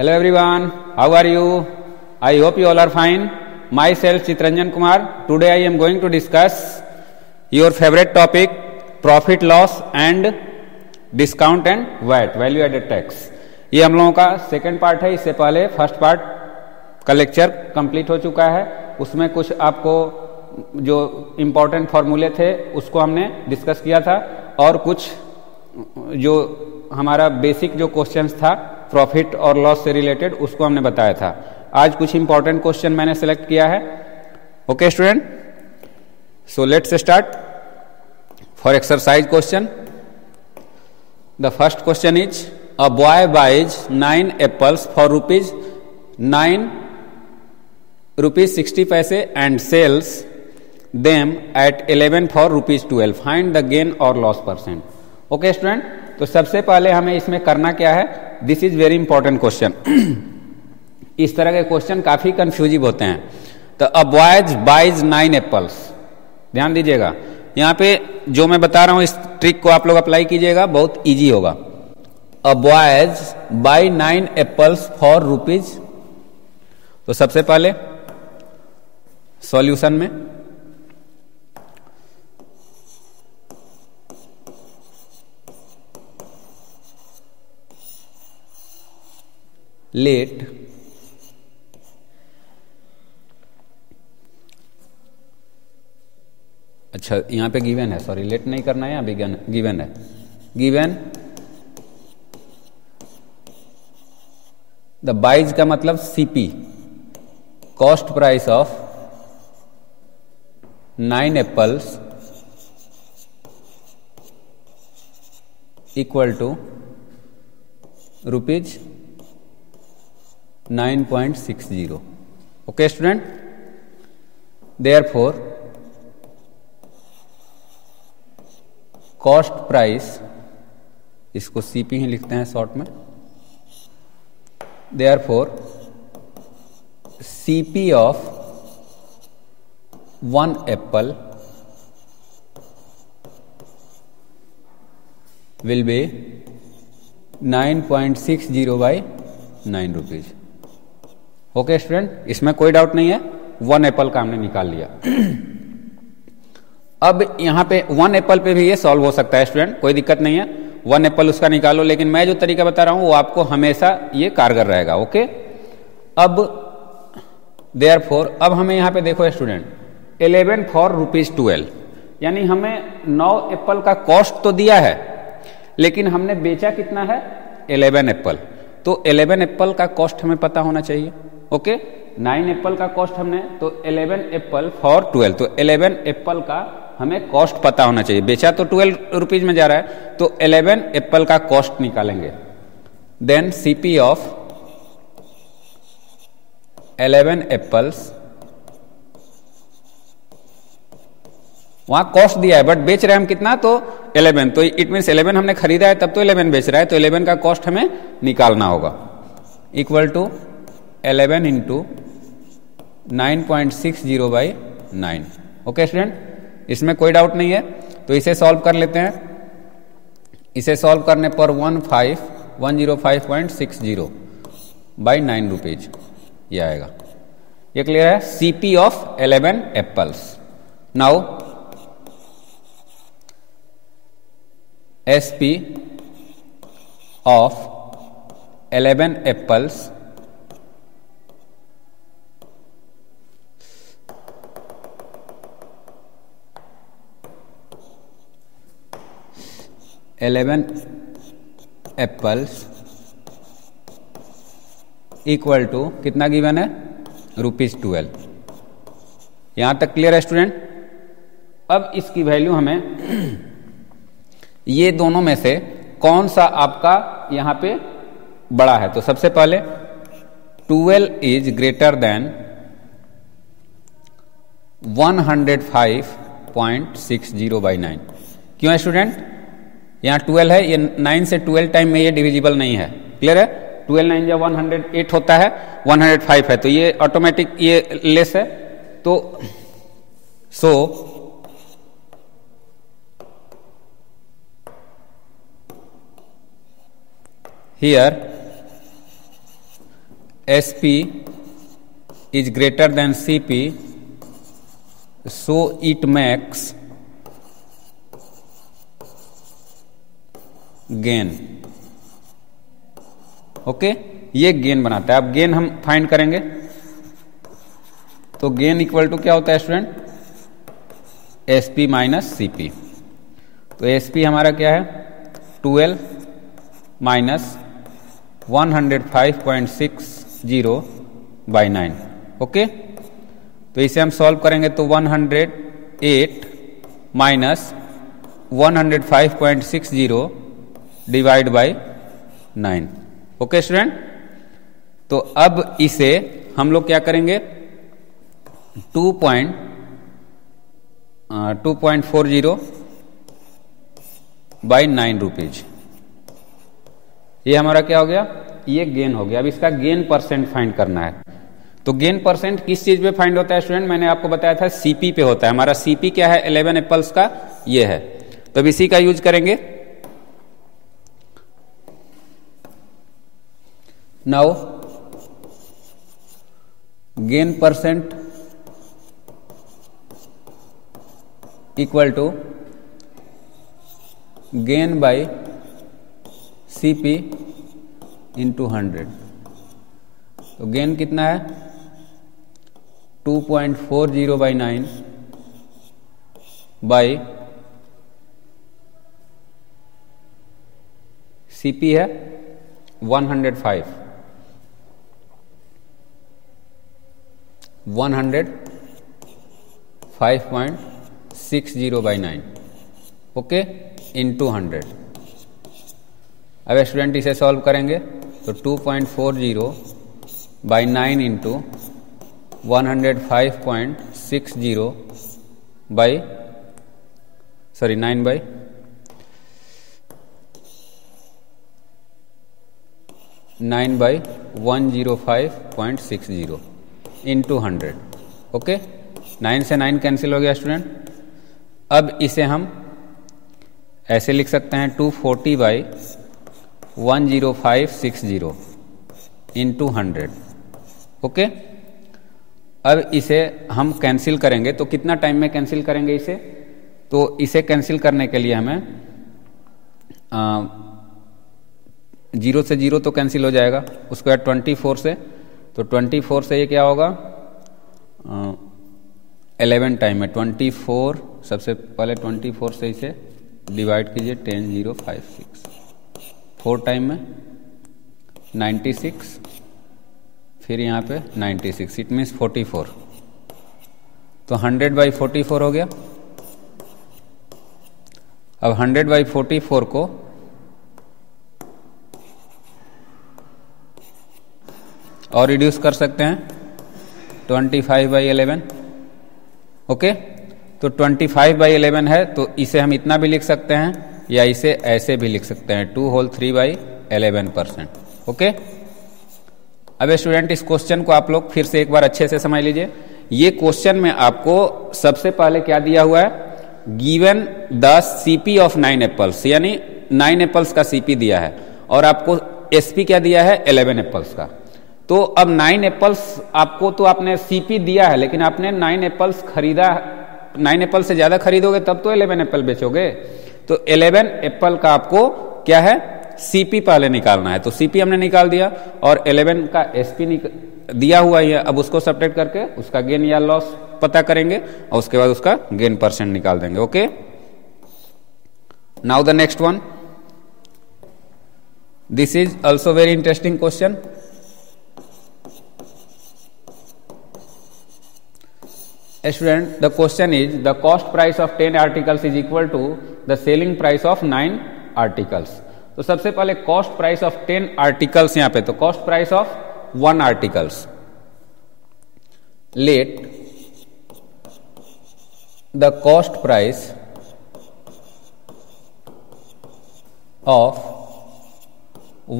Hello everyone, how are you? I hope you all are fine. Myself Chitranjan Kumar. Today I am going to discuss your favorite topic, profit loss and discount and VAT, value added tax. ये हम लोगों का second part है. इससे पहले first part का lecture complete हो चुका है. उसमें कुछ आपको जो इम्पोर्टेंट फॉर्मूले थे उसको हमने डिस्कस किया था और कुछ जो हमारा बेसिक जो क्वेश्चंस था प्रॉफिट और लॉस से रिलेटेड उसको हमने बताया था. आज कुछ इंपॉर्टेंट क्वेश्चन मैंने सेलेक्ट किया है. Okay student, so let's start for exercise question. The first question is a boy buys 9 apples for rupees 60 paise and sells them at 11 for ₹12. Find the gain और लॉस परसेंट. ओके स्टूडेंट, तो सबसे पहले हमें इसमें करना क्या है. This is very important question. इस तरह के क्वेश्चन काफी कंफ्यूजिव होते हैं. तो अ बॉयज बाइज 9 एप्पल्स, ध्यान दीजिएगा. यहां पे जो मैं बता रहा हूं इस ट्रिक को आप लोग अप्लाई कीजिएगा, बहुत इजी होगा. अ बॉयज बाय 9 एप्पल्स फॉर ₹. तो सबसे पहले सॉल्यूशन में लेट अच्छा यहां पे गिवन है, सॉरी लेट नहीं करना है, अभी गिवन है. गिवन द बाइज का मतलब CP, cost price of 9 apples equal to ₹9.60. Okay student, therefore cost price, इसको सीपी ही लिखते हैं शॉर्ट में. Therefore CP of 1 apple will be 9.60 by 9 rupees. Okay student, इसमें कोई डाउट नहीं है. 1 एप्पल का हमने निकाल लिया. अब यहां पे 1 एप्पल पे भी ये सॉल्व हो सकता है स्टूडेंट, कोई दिक्कत नहीं है. 1 एप्पल उसका निकालो, लेकिन मैं जो तरीका बता रहा हूं वो आपको हमेशा ये कारगर रहेगा. ओके, अब देयरफॉर अब हमें यहां पे देखो स्टूडेंट 11 फॉर ₹12, यानी हमें 9 एप्पल का कॉस्ट तो दिया है, लेकिन हमने बेचा कितना है 11 एप्पल. तो 11 एप्पल का कॉस्ट हमें पता होना चाहिए. ओके, 9 एप्पल का कॉस्ट हमने, तो 11 एप्पल फॉर 12, तो 11 एप्पल का हमें कॉस्ट पता होना चाहिए. बेचा तो 12 रुपीज में जा रहा है, तो 11 एप्पल का कॉस्ट निकालेंगे. देन सीपी ऑफ 11 एप्पल्स, वहां कॉस्ट दिया है बट बेच रहे हैं हम कितना, तो 11. तो इट मीन्स 11 हमने खरीदा है तब तो 11 बेच रहा है, तो 11 का कॉस्ट हमें निकालना होगा. Equal to 11 into 9.60 by 9. Okay student, इसमें कोई डाउट नहीं है. तो इसे सॉल्व कर लेते हैं. इसे सॉल्व करने पर 105.60 बाई 9 रुपीज ये आएगा. ये क्लियर है. CP of 11 apples. Now SP of 11 apples equal to कितना गिवन है ₹12. यहां तक क्लियर है स्टूडेंट. अब इसकी वैल्यू हमें ये दोनों में से कौन सा आपका यहां पे बड़ा है. तो सबसे पहले 12 इज ग्रेटर देन 105.60 बाई 9. क्यों है स्टूडेंट, यहां 12 है, ये 9 से 12 टाइम में ये डिविजिबल नहीं है. क्लियर है. 12 9 जब 108 होता है, 105 है, तो ये ऑटोमेटिक ये लेस है. तो सो Here SP is greater than CP, so it makes gain. Okay, ये गेन बनाता है. अब गेन हम फाइंड करेंगे, तो गेन इक्वल टू क्या होता है स्टूडेंट? SP minus CP. तो SP हमारा क्या है? 12 माइनस 105.60 बाई 9. ओके, तो इसे हम सॉल्व करेंगे तो 108 minus 105.60 divide by 9. Okay student, तो अब इसे हम लोग क्या करेंगे? 2.40 बाई 9 रुपीज. ये हमारा क्या हो गया? ये गेन हो गया. अब इसका गेन परसेंट फाइंड करना है. तो गेन परसेंट किस चीज पे फाइंड होता है स्टूडेंट? मैंने आपको बताया था सीपी पे होता है. हमारा सीपी क्या है? 11 एप्पल्स का ये है. तो अब इसी का यूज करेंगे. Now gain percent equal to gain by CP into 100. तो गेन कितना है? 2.40 बाई 9 बाई सीपी है 105. 105.60 बाई 9. Okay, into 100. अब स्टूडेंट इसे सॉल्व करेंगे तो 2.40 by 9 into 105.60 by 9 by 105.60 into 100. Okay, 9 से 9 कैंसिल हो गया स्टूडेंट. अब इसे हम ऐसे लिख सकते हैं 240 बाई 10560 इंटू 100. ओके, अब इसे हम कैंसिल करेंगे तो कितना टाइम में कैंसिल करेंगे इसे? तो इसे कैंसिल करने के लिए हमें 0 से 0 तो कैंसिल हो जाएगा, उसके बाद 24 से, तो 24 से ये क्या होगा? 11 टाइम में 24. सबसे पहले 24 से इसे डिवाइड कीजिए 10,056. 4 टाइम में 96, फिर यहाँ पे 96. It means 44. तो 100 बाई 44 हो गया. अब 100 बाई 44 को और रिड्यूस कर सकते हैं 25 बाई 11. ओके, तो 25 बाई 11 है, तो इसे हम इतना भी लिख सकते हैं या इसे ऐसे भी लिख सकते हैं 2 होल 3 बाई 11%. ओके, अब स्टूडेंट इस क्वेश्चन को आप लोग फिर से एक बार अच्छे से समझ लीजिए. ये क्वेश्चन में आपको सबसे पहले क्या दिया हुआ है? Given the CP of 9 apples, यानी 9 एप्पल्स का सीपी दिया है, और आपको एसपी क्या दिया है? 11 एप्पल्स का. तो अब 9 एप्पल्स आपको, तो आपने सीपी दिया है, लेकिन आपने 9 एप्पल्स खरीदा, 9 एप्पल से ज्यादा खरीदोगे तब तो 11 एप्पल बेचोगे. तो 11 एप्पल का आपको क्या है? सीपी पहले निकालना है. तो सीपी हमने निकाल दिया और 11 का एसपी दिया हुआ है. अब उसको सब्ट्रैक्ट करके उसका गेन या लॉस पता करेंगे और उसके बाद उसका गेन परसेंट निकाल देंगे. Okay, now the next one. This is also very interesting question. Student, the question is the cost price of 10 articles is equal to the selling price of 9 articles. तो सबसे पहले कॉस्ट प्राइस ऑफ 10 आर्टिकल्स यहां पे, तो cost price of 1 articles. Let the cost price of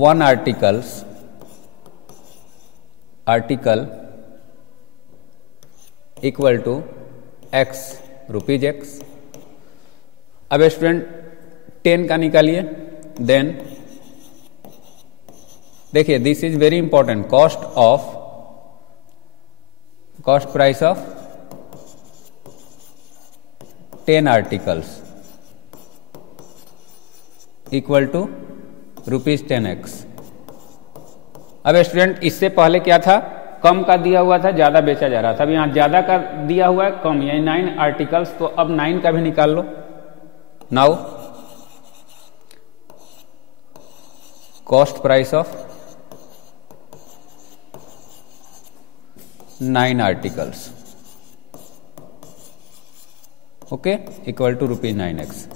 1 article equal to x, rupees x. अब student 10 का निकालिए, then देखिए this is very important, cost price of 10 articles equal to ₹10x। अब student इससे पहले क्या था, कम का दिया हुआ था, ज्यादा बेचा जा रहा था। अब यहां ज्यादा का दिया हुआ है, कम, यानी 9 आर्टिकल्स, तो अब 9 का भी निकाल लो। Now cost price of 9 articles okay equal to ₹9x।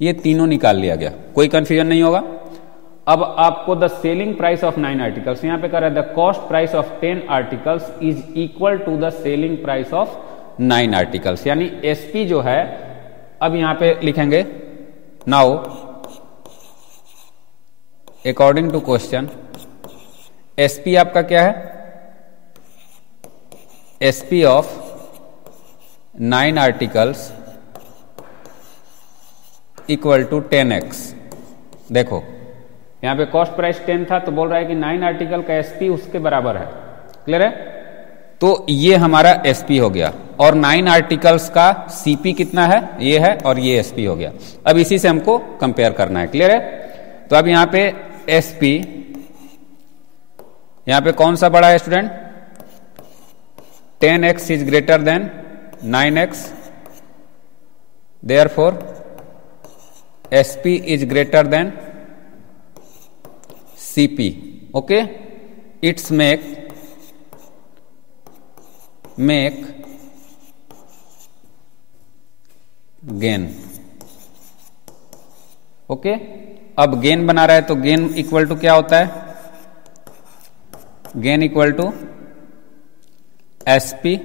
ये तीनों निकाल लिया गया, कोई कंफ्यूजन नहीं होगा। अब आपको the selling price of 9 articles, यहां पे कर रहा है the cost price of 10 articles is equal to the selling price of 9 articles, यानी एसपी जो है, अब यहां पे लिखेंगे now according to question SP आपका क्या है, SP of 9 articles equal to 10x। देखो यहां पे कॉस्ट प्राइस 10 था, तो बोल रहा है कि 9 आर्टिकल का एसपी उसके बराबर है। क्लियर है? तो ये हमारा एसपी हो गया, और 9 आर्टिकल्स का सीपी कितना है, ये है, और ये एसपी हो गया। अब इसी से हमको कंपेयर करना है। क्लियर है? तो अब यहां पे एसपी, यहां पे कौन सा बड़ा है student, 10x is greater than 9x, therefore SP is greater than CP. Okay, it's make gain. Okay, अब गेन बना रहा है, तो गेन इक्वल टू क्या होता है, gain equal to SP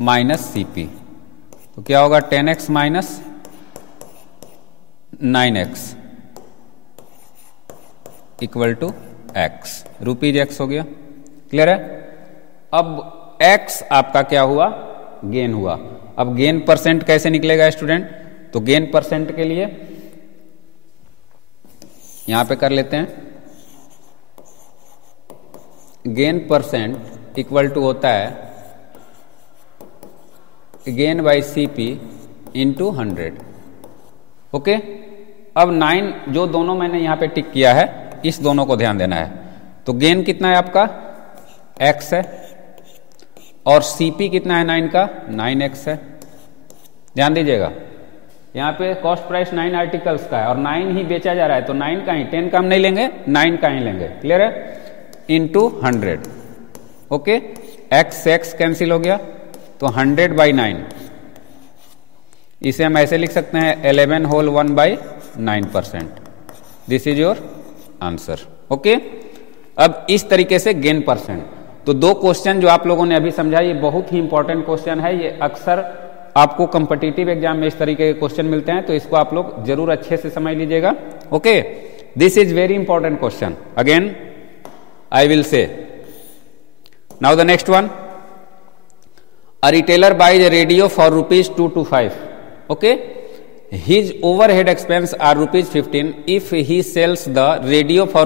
minus CP। तो क्या होगा, 10x minus 9x equal to x, ₹x हो गया। क्लियर है? अब x आपका क्या हुआ, गेन हुआ। अब गेन परसेंट कैसे निकलेगा स्टूडेंट, तो गेन परसेंट के लिए यहां पे कर लेते हैं, गेन परसेंट इक्वल टू होता है gain by CP into 100। Okay, अब 9 जो दोनों मैंने यहां पे टिक किया है, इस दोनों को ध्यान देना है। तो गेन कितना है आपका, x है, और CP कितना है 9 का, 9x है। ध्यान दीजिएगा, यहां पे कॉस्ट प्राइस 9 आर्टिकल्स का है और 9 ही बेचा जा रहा है, तो 9 का ही, 10 का हम नहीं लेंगे, 9 का ही लेंगे। क्लियर है? इंटू 100। ओके, x कैंसिल हो गया, तो 100 बाई 9, इसे हम ऐसे लिख सकते हैं 11 whole 1 by 9%। This is your answer. Okay, अब इस तरीके से गेन परसेंट। तो दो क्वेश्चन जो आप लोगों ने अभी समझा, ये बहुत ही इंपॉर्टेंट क्वेश्चन है। ये अक्सर आपको कॉम्पिटिटिव एग्जाम में इस तरीके के क्वेश्चन मिलते हैं, तो इसको आप लोग जरूर अच्छे से समझ लीजिएगा। Okay, this is very important question, again I will say. Now the next one, a retailer buys a radio for ₹225. Okay, his overhead expense are ₹15. If he sells the radio for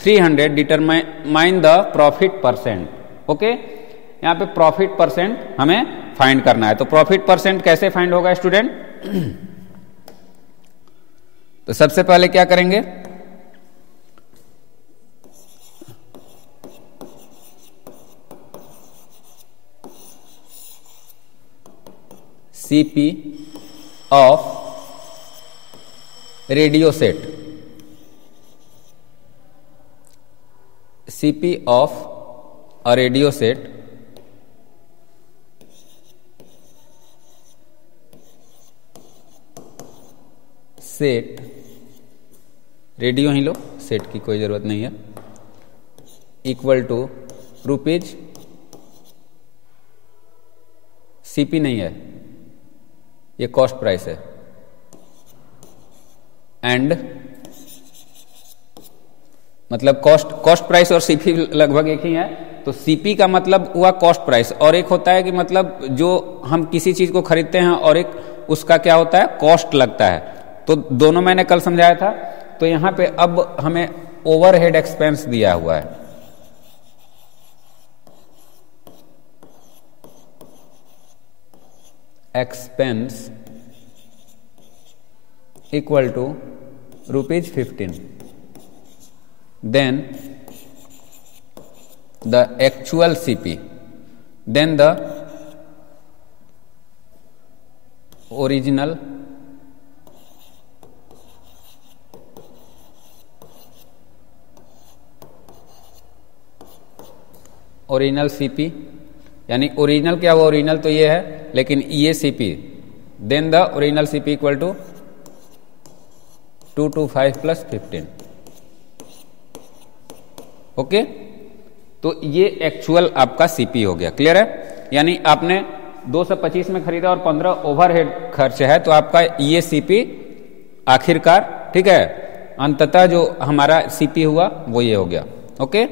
₹300, determine the profit percent. Okay, यहां पे profit percent हमें find करना है। तो profit percent कैसे find होगा student, तो सबसे पहले क्या करेंगे, CP of radio set, CP of a radio set radio he low, set की कोई जरूरत नहीं है, इक्वल टू रुपीज, CP नहीं है, ये कॉस्ट प्राइस है, एंड मतलब कॉस्ट प्राइस और CP लगभग एक ही है। तो CP का मतलब हुआ कॉस्ट प्राइस, और एक होता है कि मतलब जो हम किसी चीज को खरीदते हैं और एक उसका क्या होता है, कॉस्ट लगता है। तो दोनों मैंने कल समझाया था। तो यहां पे अब हमें ओवरहेड एक्सपेंस दिया हुआ है, expense equal to ₹15, then the actual CP, then the original CP, यानी ओरिजिनल क्या हुआ, ओरिजिनल तो ये है लेकिन ये CP, then the original CP equal to 225 plus 15। Okay, तो ये एक्चुअल आपका CP हो गया। क्लियर है? यानी आपने 225 में खरीदा और 15 ओवरहेड खर्च है, तो आपका ये CP आखिरकार, ठीक है, अंततः जो हमारा CP हुआ वो ये हो गया। ओके,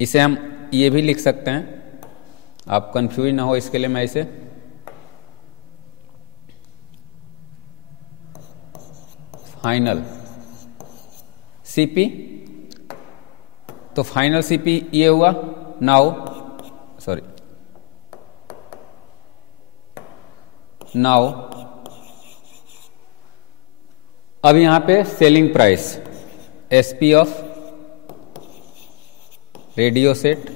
इसे हम ये भी लिख सकते हैं, आप कंफ्यूज ना हो इसके लिए मैं इसे फाइनल CP, तो फाइनल CP ये हुआ। नाउ अब यहां पे selling price SP of radio set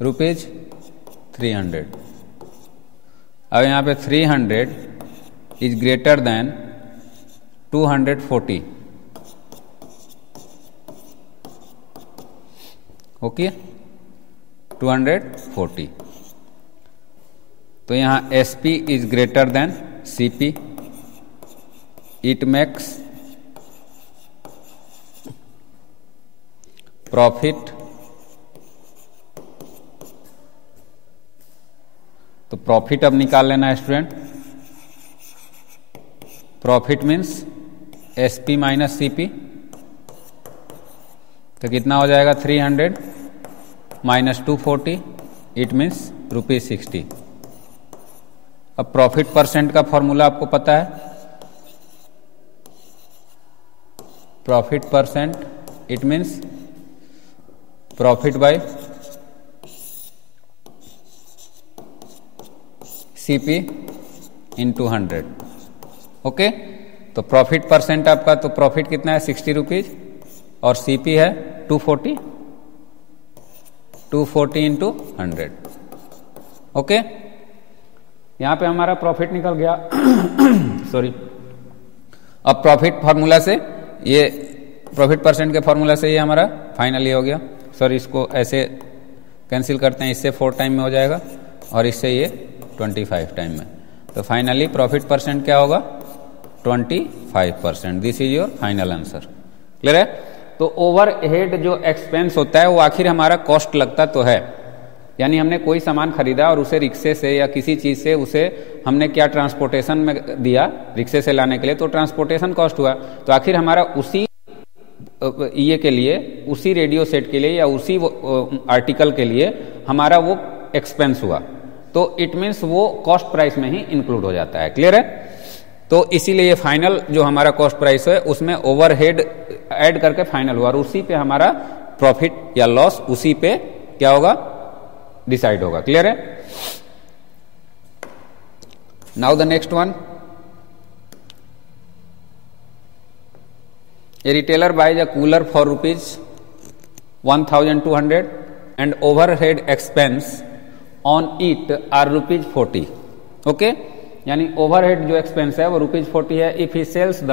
₹300। अब यहां पे 300 इज ग्रेटर देन 240। ओके, 240, तो यहां SP is greater than CP, it makes profit. तो प्रॉफिट अब निकाल लेना है student. Profit means SP minus CP, तो कितना हो जाएगा 300 माइनस 240, इट मीन्स ₹60। अब प्रॉफिट परसेंट का फॉर्मूला आपको पता है, profit percent it means profit by CP into 100। Okay, तो प्रॉफिट परसेंट आपका, तो प्रॉफिट कितना है ₹60 और CP है 240 इंटू 100। ओके, यहां पे हमारा प्रॉफिट निकल गया सॉरी। अब प्रॉफिट फार्मूला से ये, प्रॉफिट परसेंट के फार्मूला से ये हमारा फाइनली हो गया। सॉरी, इसको ऐसे कैंसिल करते हैं, इससे 4 टाइम में हो जाएगा और इससे ये 25 टाइम में। तो फाइनली प्रॉफिट परसेंट क्या होगा 25%। This is your final answer. Clear है? तो ओवरहेड जो एक्सपेंस होता है वो आखिर हमारा कॉस्ट लगता तो है, यानी हमने कोई सामान खरीदा और उसे रिक्शे से या किसी चीज से उसे हमने क्या ट्रांसपोर्टेशन में दिया रिक्शे से लाने के लिए, तो ट्रांसपोर्टेशन कॉस्ट हुआ। तो आखिर हमारा उसी ये के लिए, उसी रेडियो सेट के लिए या उसी आर्टिकल के लिए हमारा वो एक्सपेंस हुआ, तो इट मीन्स वो कॉस्ट प्राइस में ही इंक्लूड हो जाता है। क्लियर है? तो इसीलिए ये फाइनल जो हमारा कॉस्ट प्राइस है उसमें ओवरहेड ऐड करके फाइनल हुआ और उसी पे हमारा प्रॉफिट या लॉस उसी पे क्या होगा, डिसाइड होगा। क्लियर है? Now the next one, a retailer buys a cooler for ₹1,200 and overhead expense on it are ₹40। Okay, यानी ओवरहेड जो एक्सपेंस है वो ₹40 है। If he sells the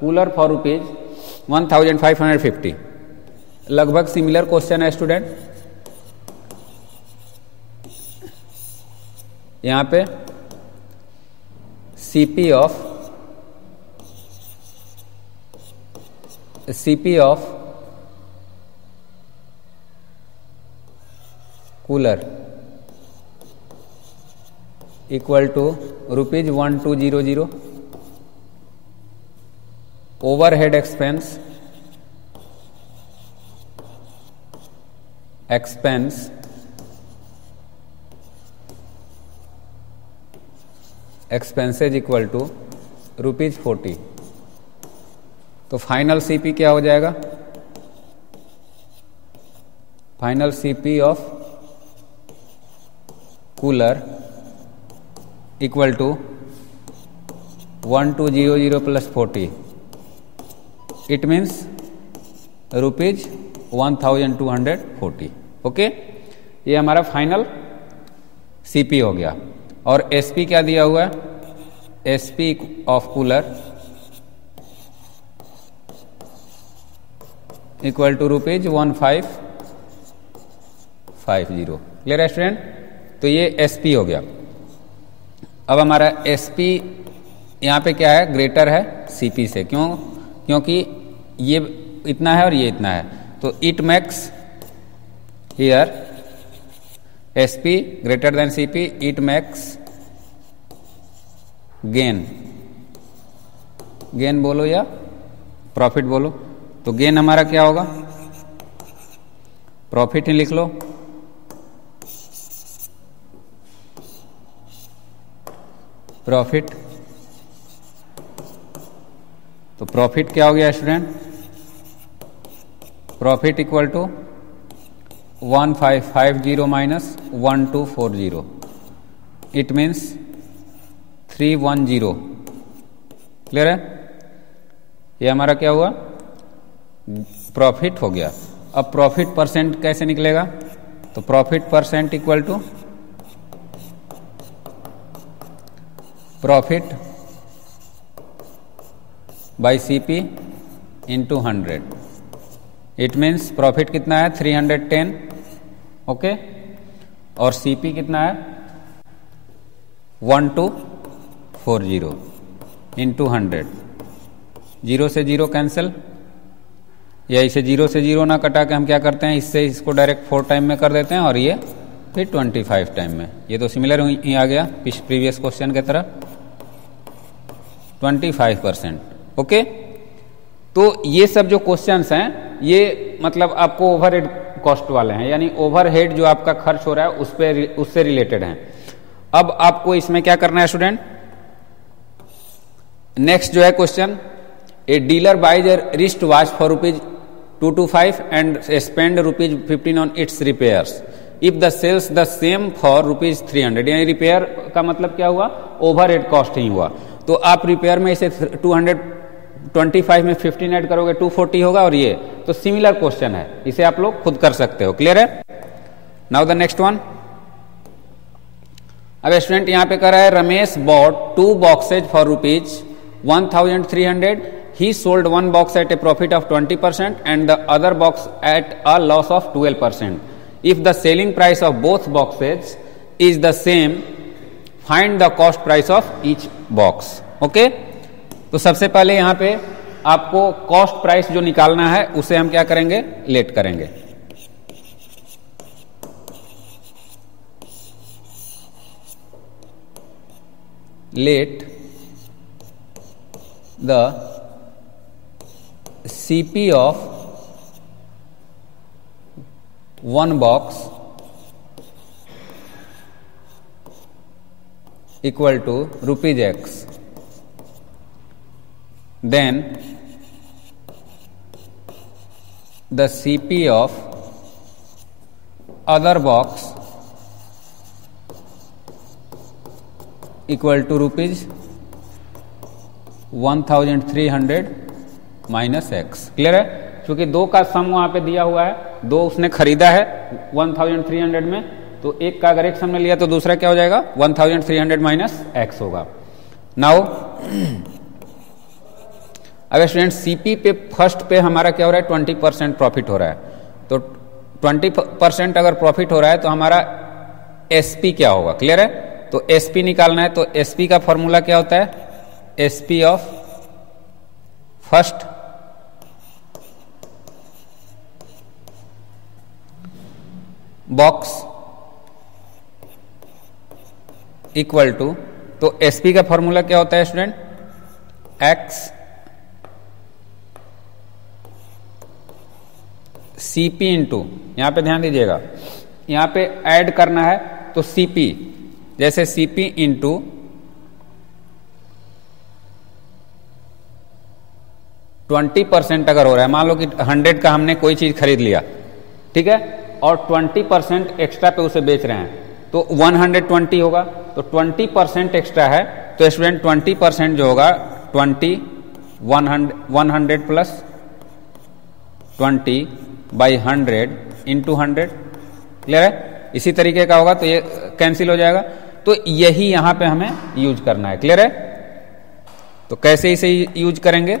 cooler for ₹1,550। लगभग सिमिलर क्वेश्चन है स्टूडेंट। यहां पे CP of cooler equal to ₹1200। Overhead expense expenses equal to ₹40। तो फाइनल सीपी क्या हो जाएगा? Final CP of cooler equal to 1200 plus 40, it means ₹1240। Okay, ये हमारा फाइनल सीपी हो गया। और एसपी क्या दिया हुआ है? SP of cooler equal to ₹1550। Clear है स्टूडेंट? तो ये एसपी हो गया। अब हमारा एसपी यहाँ पे क्या है? ग्रेटर है सीपी से। क्यों? क्योंकि ये इतना है और ये इतना है, तो it makes here SP greater than CP, it makes gain. Gain बोलो या प्रॉफिट बोलो। तो गेन हमारा क्या होगा? प्रॉफिट ही लिख लो। प्रॉफिट, तो प्रॉफिट क्या हो गया student? Profit equal to 1550 minus 1240, it means 310। Clear है? ये हमारा क्या हुआ? प्रॉफिट हो गया। अब प्रॉफिट परसेंट कैसे निकलेगा? तो profit percent equal to profit by CP into 100, it means profit कितना है? 310। ओके, और सीपी कितना है? 1240 इंटू 100। 0 से 0 कैंसिल, या इसे 0 से 0 ना कटा के हम क्या करते हैं? इससे इसको डायरेक्ट 4 टाइम में कर देते हैं और ये फिर 25 टाइम में। ये तो सिमिलर ही आ गया प्रीवियस क्वेश्चन की तरह, 25%। ओके, तो ये सब जो क्वेश्चंस हैं ये मतलब आपको ओवरहेड कॉस्ट वाले हैं, यानी ओवरहेड जो आपका खर्च हो रहा है उससे रिलेटेड हैं। अब आपको इसमें क्या करना है स्टूडेंट? नेक्स्ट जो है question, a dealer buys a wrist watch for ₹225 and spend ₹15 on its repairs if he sells the same for ₹300। यानी रिपेयर का मतलब क्या हुआ? ओवरहेड कॉस्ट ही हुआ। तो आप रिपेयर में इसे 225 में 15 ऐड करोगे 240 होगा, और ये तो सिमिलर क्वेश्चन है, इसे आप लोग खुद कर सकते हो। क्लियर है? Now the next one. अब स्टूडेंट यहां पे कह रहा है Ramesh bought 2 boxes for ₹1300। He sold 1 box at a profit of 20% and the other box at a loss of 12%. If the selling price of both boxes is the same, find the cost price of each box. Okay? तो सबसे पहले यहां पे आपको cost price जो निकालना है उसे हम क्या करेंगे? लेट करेंगे। Let the CP of 1 box equal to ₹X. Then the CP of other box equal to ₹1300 minus x. Clear है? क्योंकि 2 का सम वहां पे दिया हुआ है, 2 उसने खरीदा है 1300 में, तो एक का अगर एक सम में लिया तो दूसरा क्या हो जाएगा? 1300 माइनस एक्स होगा। नाउ अगर स्टूडेंट सीपी पे फर्स्ट पे हमारा क्या हो रहा है? 20% प्रॉफिट हो रहा है। तो 20% अगर प्रॉफिट हो रहा है तो हमारा एसपी क्या होगा? क्लियर है? तो एसपी निकालना है। तो एसपी का फॉर्मूला क्या होता है? SP of first box equal to, तो एसपी का फॉर्मूला क्या होता है स्टूडेंट? एक्स सीपी इंटू, यहां पे ध्यान दीजिएगा, यहां पे ऐड करना है तो सीपी, जैसे सीपी इंटू 20% अगर हो रहा है, मान लो कि 100 का हमने कोई चीज खरीद लिया, ठीक है, और 20% एक्स्ट्रा पे उसे बेच रहे हैं, तो 120 होगा। तो 20% एक्स्ट्रा है, तो स्टूडेंट 20% जो होगा 100 प्लस 20/100 इंटू 100, क्लियर है। इसी तरीके का होगा तो ये कैंसिल हो जाएगा। तो यही यहां पे हमें यूज करना है, क्लियर है। तो कैसे इसे यूज करेंगे,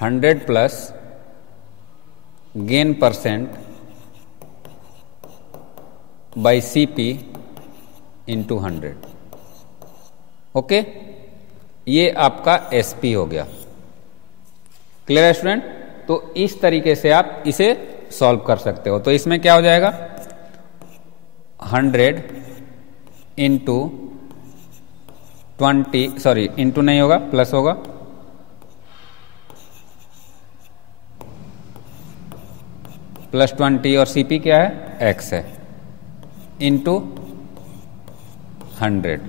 hundred plus gain percent by CP into 100, okay. ये आपका SP हो गया, क्लियर है स्टूडेंट। तो इस तरीके से आप इसे सॉल्व कर सकते हो। तो इसमें क्या हो जाएगा, 100 इंटू 20, सॉरी इंटू नहीं होगा, प्लस होगा, प्लस 20 और CP क्या है, X है, इंटू 100,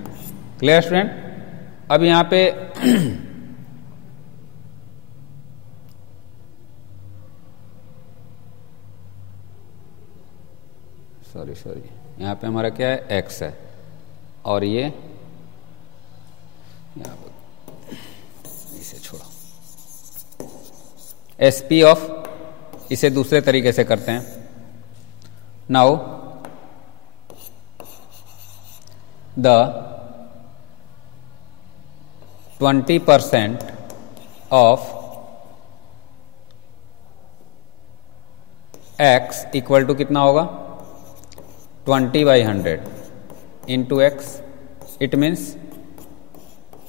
क्लियर स्टूडेंट। अब यहां पे सॉरी यहां पे हमारा क्या है, X है, और ये यहां पे इसे छोड़ो, SP ऑफ, इसे दूसरे तरीके से करते हैं। Now the 20% of X equal to कितना होगा, 20/100 into X, it means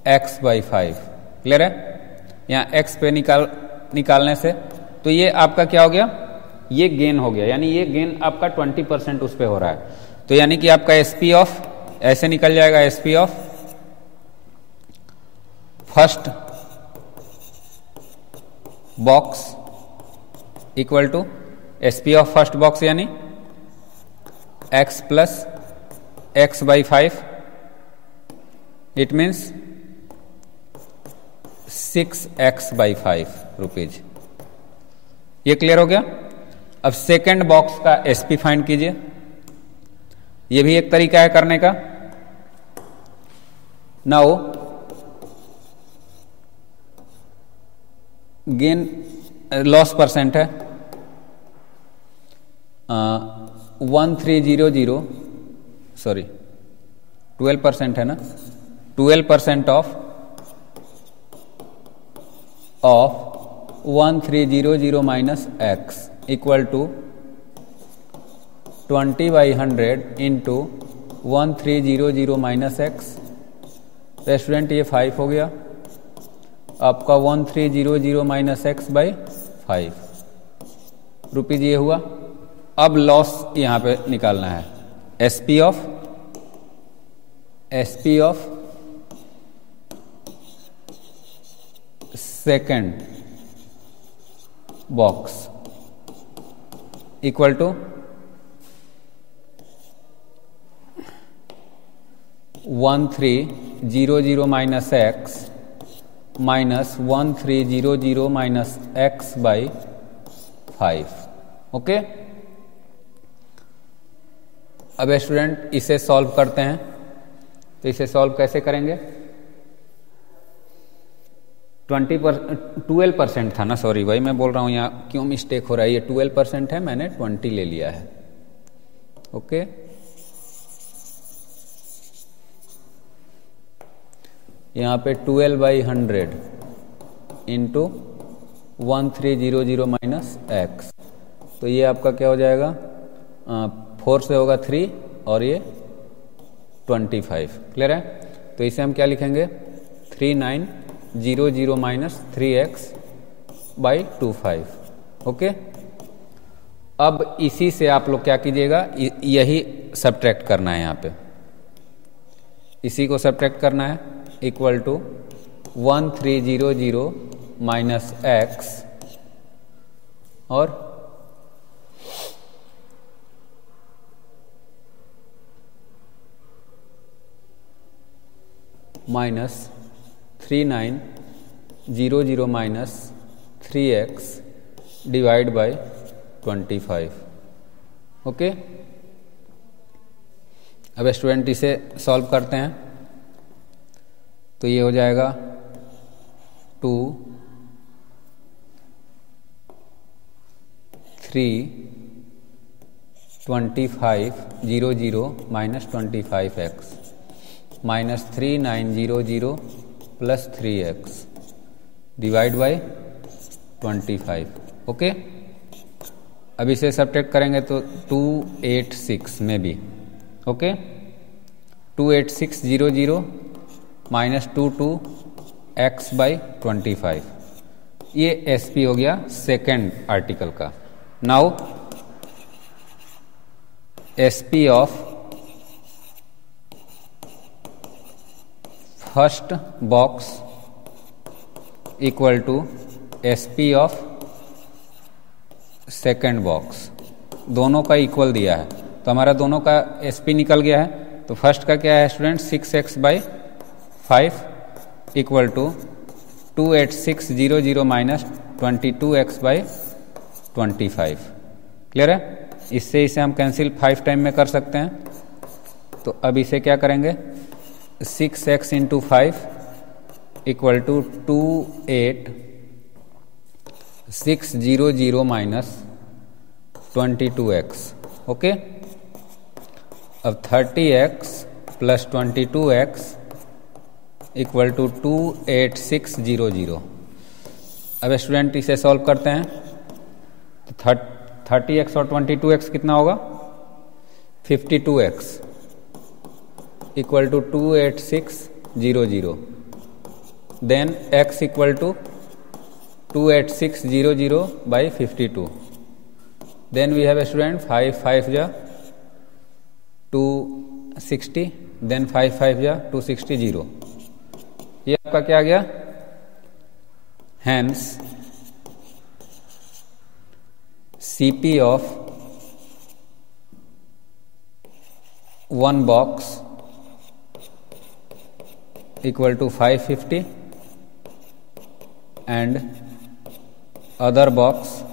X/5, clear है। यहां X पे निकालने से तो ये आपका क्या हो गया, ये गेन हो गया, यानी ये गेन आपका 20% उस पे हो रहा है। तो यानी कि आपका SP ऑफ ऐसे निकल जाएगा, SP of first box equal to SP of first box, यानी X plus X/5, it means 6X/5 rupees. ये क्लियर हो गया। अब सेकेंड बॉक्स का SP फाइंड कीजिए, ये भी एक तरीका है करने का। नाउ गेन लॉस परसेंट है 1300, सॉरी 12% है ना, 12% of 1300 minus X equal to 20/100 into 1300 minus X। Student ये 5 हो गया आपका, 1300 माइनस X/5 रुपीज ये हुआ। अब लॉस यहां पे निकालना है, SP of second box equal to 1300 minus X minus 1300 minus X/5, okay. अब स्टूडेंट इसे सॉल्व करते हैं, तो इसे सॉल्व कैसे करेंगे, 12% था ना, सॉरी भाई मैं बोल रहा हूं यहाँ क्यों मिस्टेक हो रहा है, ये 12% है, मैंने 20 ले लिया है, ओके। यहाँ पे 12/100 इंटू 1300 माइनस X, तो ये आपका क्या हो जाएगा, 4 से होगा 3 और ये 25, क्लियर है। तो इसे हम क्या लिखेंगे, 3900 माइनस 3X/25, ओके। अब इसी से आप लोग क्या कीजिएगा, यही सब्ट्रैक्ट करना है, यहाँ पे इसी को सब्ट्रैक्ट करना है, इक्वल टू 1300 माइनस एक्स और minus 3900 minus 3x divide by 25। Okay, अब स्टूडेंट इसे सॉल्व करते हैं तो ये हो जाएगा 2 3 2500 minus 25x minus 3900 plus 3x divide by 25। Okay, अब इसे सब्ट्रैक्ट करेंगे तो 286 में भी। ओके, 28600 माइनस 22x बाई 25, ये एसपी हो गया सेकेंड आर्टिकल का। Now SP of first box equal to SP of second box, दोनों का इक्वल दिया है तो हमारा दोनों का एसपी निकल गया है। तो फर्स्ट का क्या है student 6x by 5 equal to 28600 minus 22x by 25। Clear है? इससे इसे हम कैंसिल 5 टाइम में कर सकते हैं। तो अब इसे क्या करेंगे 6x into 5 equal to 28600 minus 22x। Okay, अब 30x plus 22x equal to 28600। अब स्टूडेंट इसे सॉल्व करते हैं तो 30x और 22x कितना होगा 52x equal to 28600, then x equal to 28600 by 52, then we have student 5 5 जा 260, देन 5 5 जा 260 0। ये आपका क्या आ गया, hence CP of one box equal to 550 and other box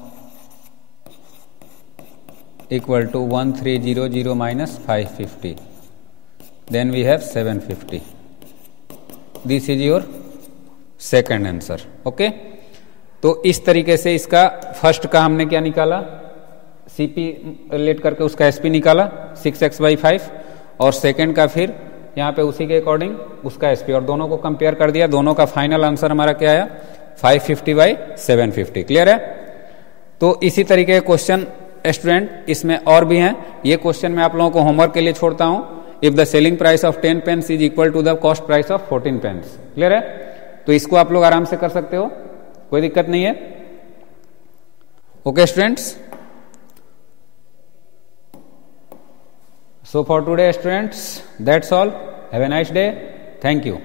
equal to 1300 minus 550, then we have 750. This is your second answer. Okay, तो इस तरीके से इसका फर्स्ट का हमने क्या निकाला सीपी रिलेट करके उसका एसपी निकाला 6x/5 और सेकंड का फिर यहाँ पे उसी के अकॉर्डिंग उसका एसपी और दोनों को कंपेयर कर दिया। दोनों का फाइनल आंसर हमारा क्या आया 550/750। क्लियर है? तो इसी तरीके के क्वेश्चन स्टूडेंट इसमें और भी हैं। ये क्वेश्चन मैं आप लोगों को होमवर्क के लिए छोड़ता हूं। If the selling price of 10 pens is equal to the cost price of 14 pens. Clear है? तो इसको आप लोग आराम से कर सकते हो, कोई दिक्कत नहीं है। Okay students, so for today students that's all. Have a nice day. Thank you.